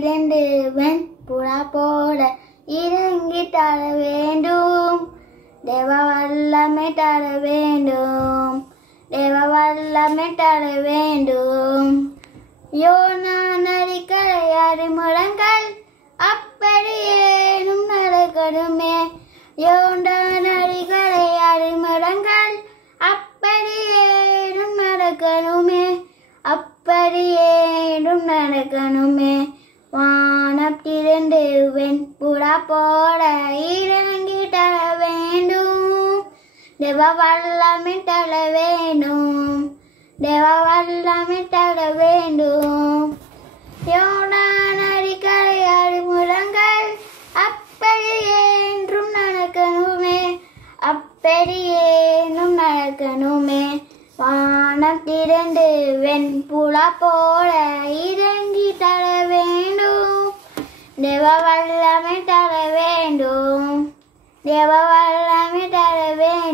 திரண்டு வெண்புறா போல இறங்கி தர வேண்டும். தேவ வல்லமை தர வேண்டும். தேவ வல்லமை தர வேண்டும். யோனா நதிக்கரை அடிமுழங்கள் அப்படியேனும் நடக்கணுமே. யோனா நதிக்கரை அடிமுழங்கள் அப்படியேனும் நடக்கணுமே. அப்படியேனும் நடக்கணுமே. வானம் திறந்து வெண்புறா போல இறங்கி தர வேண்டும். தேவ வல்லமை தர வேண்டும். தேவ வல்லமை தர வேண்டும். யோனா நதிக்கரை அடிமுழங்கள் அப்படியேனும் நடக்கணுமே. அப்படியேனும் நடக்கணுமே. வானம் திறந்து வெண்புறா போல இறங்கி தர வேண்டும். தேவ வல்லமை தர வேண்டும். தேவ வல்லமை தர வேண்டும்.